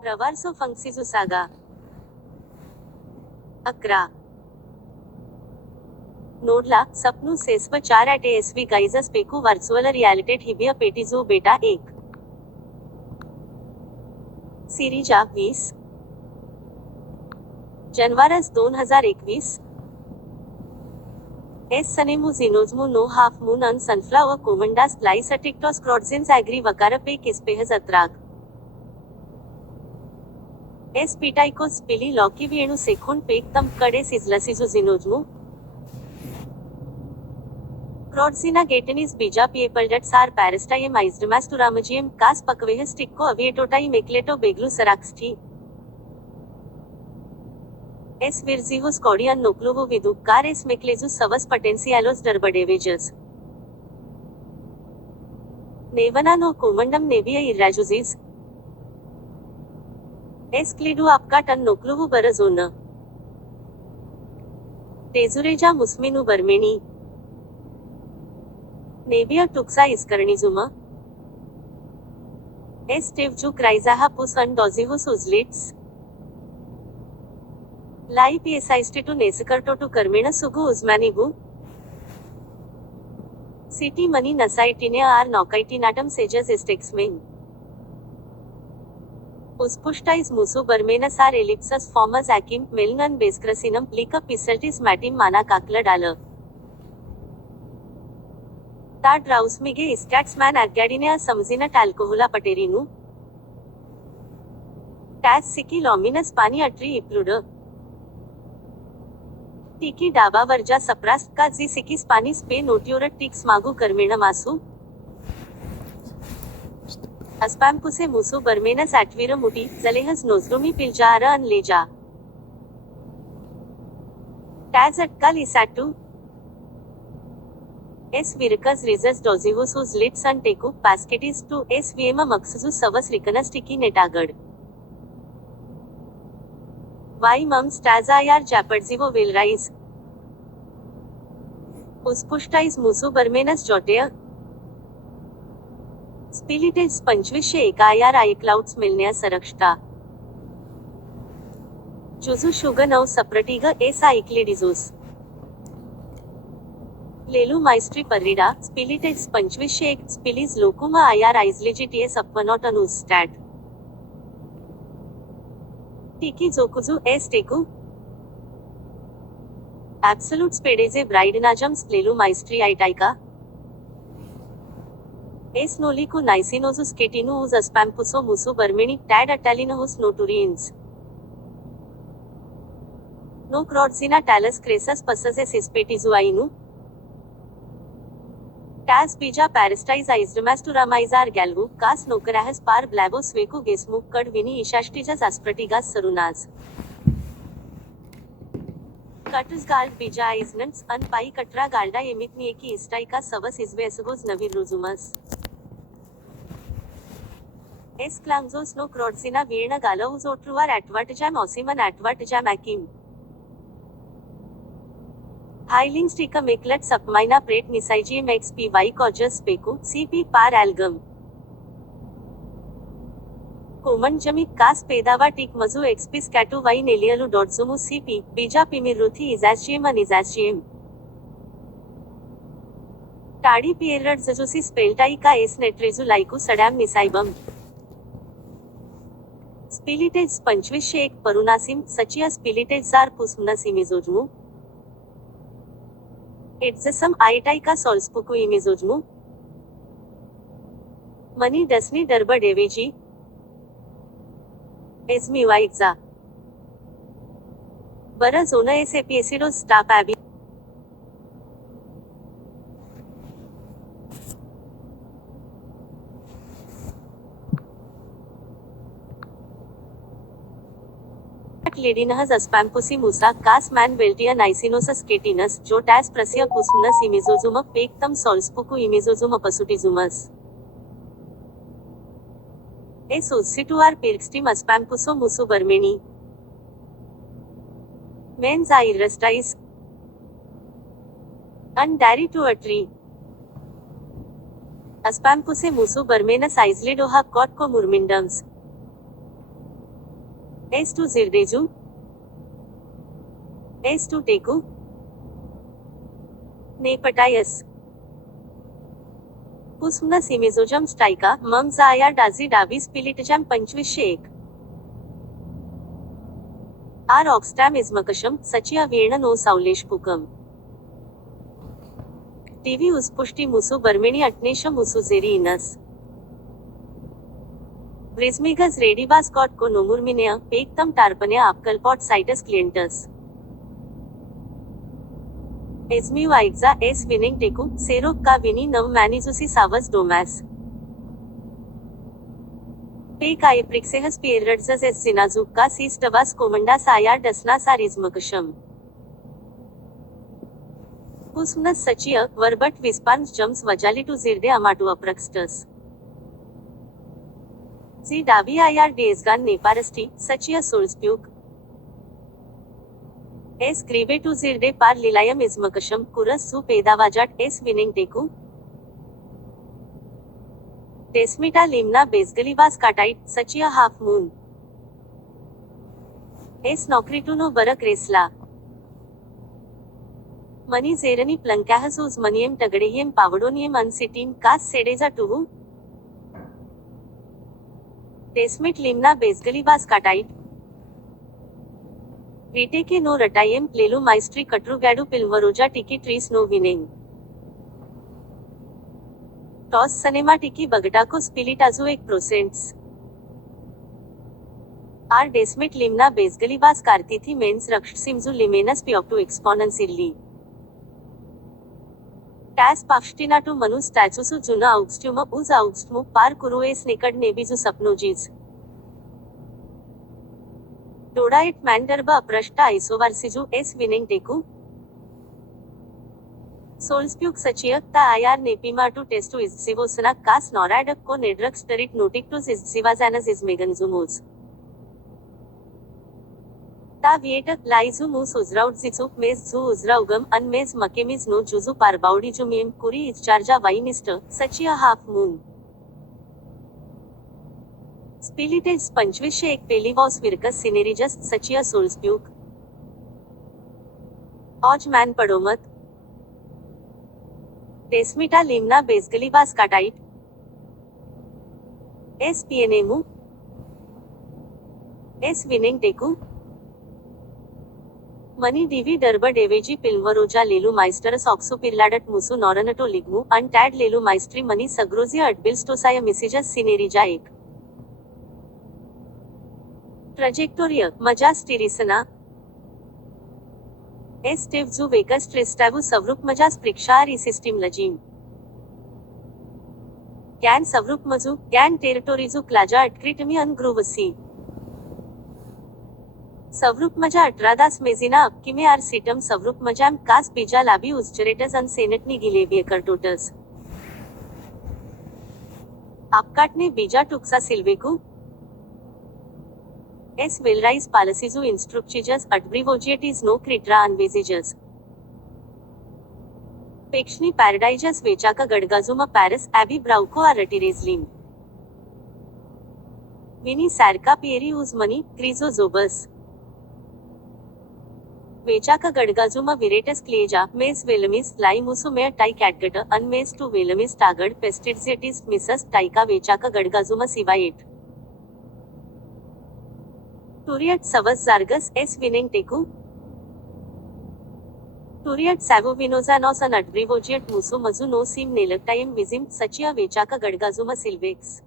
प्रवारसो फंक्सिजू saga 11 नोडला सपनू सेस्व 4 at SV गाइजस पेकू virtual रियालिटेट हिबिया पेटीजो बेटा 1 सिरीजा 20 जनवारस 2021 S सनेमू झिनोजमू no half moon अन sunflower कोमंडास लाइस टिकटॉस क्रॉडझिन्स agree वकारपे किस्पेहज अत्राग S पिटाइकोस पिली Lockie वेणू सेखून pack तम कडे सिजलसिजू झिनोजमू क्रॉडझिना गेटनीस बीजा पिएपल्डट सार पॅरेस्टाइम आइज्डमास्टुरामजियम कास पकवेहस टिक्को अविएटोटाई मेक्लेटो बेग्लू सराक्स्टी एस विर्झिहुस कॉडियन नोक्लुवो विदु कार एस मेक्लेजू सवस पटेन्सियालोस डर्बडेवेजस नेवना नो कोमंडम नेविया इर्राजुझिस एस क्लिडू आपका टन नोक्लुवो बरजोन तेजुरेजा मुस्मिनू बर्मेनी नेविया टुक्सा इस्कर्निझुम एस टेवजू क्राइजाहा पुस अन डॉझिहुस उजलिट्स लाई पीएसआईस्टिटू नेसकर्टोटू कर्मेण सुगु उजमानिगु सिटी मनी नसाइटिने आर नॉकाइटिनाटम सेजस इस्टेक्समेन उस्पुष्टाइज मुसु बर्मेनस आर एलिप्सस फॉर्मस ॲकिम मेलनन बेस्क्रसिनम लिक पिसल्टिस मॅटिम माना काकलड आलं ताड राउसमिगे इस्टॅट्समॅन ॲर्गॅडिने समजिनट अल्कोहोला पटेरिनू टॅस सिकी लॉमिनस पाणी अट्री इप्लुड टिकी डाबा वर्जा सप्रास्ट का जी सिकिस पानी स्पे नोटियोरट टिक्स मागू कर्मेण मासू अस्पॅम्पुसे मुसू बर्मेनस ॲटवीर मुटी जलेहस नोजरोमी पिलजार अन लेजा टॅज अटकाल इसाटू एस विरकस रिझस डॉझिहोसूज लिट्स अन टेकू पास्केटिस टू एस व्हीएम मक्सजू सवस रिकनस टिकी नेटागड वाई मम्स टॅजा यार जॅपडझिवो वेलराईज उस्पुष्टाईज मुसू बर्मेनस जॉटेय स्पिलिटेज 2501 आयार आयक्लाउड्स मिळण्या सरक्षता जुजू शुग नव सप्रटिग एस आयक्लेडिझोस लेलू माइस्ट्री पर्रिडा स्पिलिटेज 2501 स्पिलीज लोकुमा आयार आइजलेजिटीएस अपनॉटनूज स्टॅट टिकी जोकुजू एस टेकू ॲब्सोल्यूट स्पेडेजे ब्राइडनाजम स्प्लेलू माइस्ट्री आइटाइका एस नोलिकू नाइसिनोजू स्केटिनू उज अस्पॅम्पुसो मुसू बर्मेनी टॅड अटॅलिनहुस नोटुरियन्स नो क्रॉडझिना टॅलस क्रेसस पससे सिस्पेटिजू आइनू टॅस बीजा पॅरेस्टाइज आइज्डमास्टुरामाइजार गॅल्वू कास नोकराहस पार ब्लॅबो स्वेकू गेसमुक कड विनी इशाष्टिजस आस्प्रटिगास सरुनाज कटस गाल्ड बीजा आइजनन्स अन पाई कटरा गाल्डा एमितनिएकी इस्टाइका सवस इजवेसगोज नवीर रुजुमस एस क्लांगझोस नो क्रॉडझिना वीर्ण गालऊज ओट्रुवार ॲटवाटजॅम ऑसिमन ॲटवाटजॅम ॲकिम हायलिंग स्टिक मेकलट सपमाइना प्रेट निसाइजियम एक्स पी वाई कॉजस पेकू सी पी पार एल्गम कोमन जमिक कास पेदावा टिक मजू एक्सपिस कॅटू वाई नेलियलू डॉटझुमू सी पी बीजा पिमिरुथी इजॅशियम अन इजॅशियम टाडी पिएरड जजुसी स्पेल्टाई का एस नेट्रेजू लाइकू सडॅम निसाइबम स्पिलिटेज 2501 परुनासिम सचिया स्पिलिटेज जार पुसमनसिमिजोजमू एट्झसम आयटाइका सॉल्सपुकू इमिजोजमू मनी डसनी डर्ब डेवेजी एझमिवाइकजा बरं जोन एसएपीएसिडो स्टाप ॲबी लेडिनहज अस्पॅम्पुसी मुसा कास मॅन वेल्टिया नाइसिनोसस केटिनस जो टॅस प्रसिया पुसमनस इमिजोजुम पेक्तम सॉल्सपुकू इमिजोजुम पसुटिजुमस एस ओसिटुआर पिर्क्स्टिम अस्पॅम्पुसो मुसू बर्मेनी मेन्स आइरस्टाइस अन डॅरी टू अट्री अस्पॅम्पुसे मुसू बर्मेनस आइजलेडोहा कॉटको मुर्मिंडम्स S to Zirdeju, S to Teku, Nepatias, Pusmnas Imizojam Staika, Mum Zaya Dazi Davis Pilitjam 2501. R Oxtam Izmakasham, Sachia Virna no Saulesh Pukam. TV Uspushti Musu Barmeni Atnesha Musu Zeri Inas. Brismigas Redibas Cot Ko Nomurminea, Pektam Tarpanea Apkalpot Citus Clientus. Esmi Waixa, S Winning Teku, Serok Ka Vini Nam Manizusi Savas Domas. Pek Iprixehas Pierradzas S Sinazuk Ka Sis Tavas Komanda Sayar Dasna Sarizmakasham. Pusmnas Sachia, Verbat Vispans Jums Vajali to Zirde Amatu Apraxtus. Z Davi IR Desgan Neparasti, Sachia Solspuk. S Gribe to Zirde Par Lilayam Izmakasham, Kuras Su Pedavajat, S Winning Teku. Desmita Limna Bezgalibas Katait, Sachia Half Moon. S Nokrituno Barak Resla. Mani Zerani Plankahas Manium Tagadehim Pavadonium Unsitim, Kas Sedeza Tuhu. Desmit Limna Bezgalibas Katait. Retake no Ratayem, Lelu Maestri Katrugadu Pilvaroja Tiki Trees no Winning. Toss Sanema Tiki Bagatako Spilitazu 1%. R Desmit Limna Bezgalibas Kartithi Mens Rakshsimzu Limenas Piop to exponentially. Tas Pafshtina to Manus Tatsusu Juna Augstuma Uz Augstmu Par Kurues Nikad Nebizu Sapnojis. Doda it Mandarba Aprashta Isovarsiju S Winning Teku. Solspuk Sachia, Ta IR Nepima to Testu Izsivosana Kas Noradak Ko Nedrux Terit Notictus Izsivazanas Izmeganzumos. Ta Vieta, Laizu Mus Uzraud Zitsuk Mes Zu Uzraugam, and Mes Makemis no Juzu Parbaudi Jumim Kuri Izcharja Vaimister, Sachia Half Moon. Spilites Panchvishe Ek Pelivos Virkas Sinerijas, Sachia Solspuk. Ojman Padomat. Desmita Limna Bezgalibas Katait. S Pianemu. S Winning Teku. Mani Divi Darba Deveji Pilvaroja Lelu Meisteras Oxo Pirladat Musu Noranato Ligmu, and Tad Lelu Maestri Mani Sagrozia at Bilstosaya Messages Sinerija Ek. Trajectoria, Majas Tirisana. S Tivzu Vekas Tristavu Savruk Majas Prikshar System Lajim. Gan Savruk Mazu, Gan Territorizu Klaja at Kritami Angruvasi. Savruk Maja Atradas Mezina Apkime ar Sitam Savruk Majam Kas Bija Labi Uzcheretas and Senatni Gilevia Kartotas. Apkatne Bija Tuksa Silveku. S Vilrais Palasizu Instructijas Adbrivogietis no Kritra Anvesages. Pekshni Paradijas Vechaka Gadgazuma Paris Abi Brauko Aratirezlim. Vini Sarka Pieri Uzmani, Krizo Zobas. Vechaka Gadgazuma Viratus Kleja, Mes Velamis, Lai Musumea Tai Catgata, Unmes to Velamis Tagad, Pestidziatis, Mrs. Taika Vechaka Gadgazuma Sivait. Turiat Savas Zargas, S Winning Teku. Turiat Savovinozanos and Adbrivogiat Musu Mazu no Sim Nelactime Vizim, Sachia Vechaka Gadgazuma Silvex.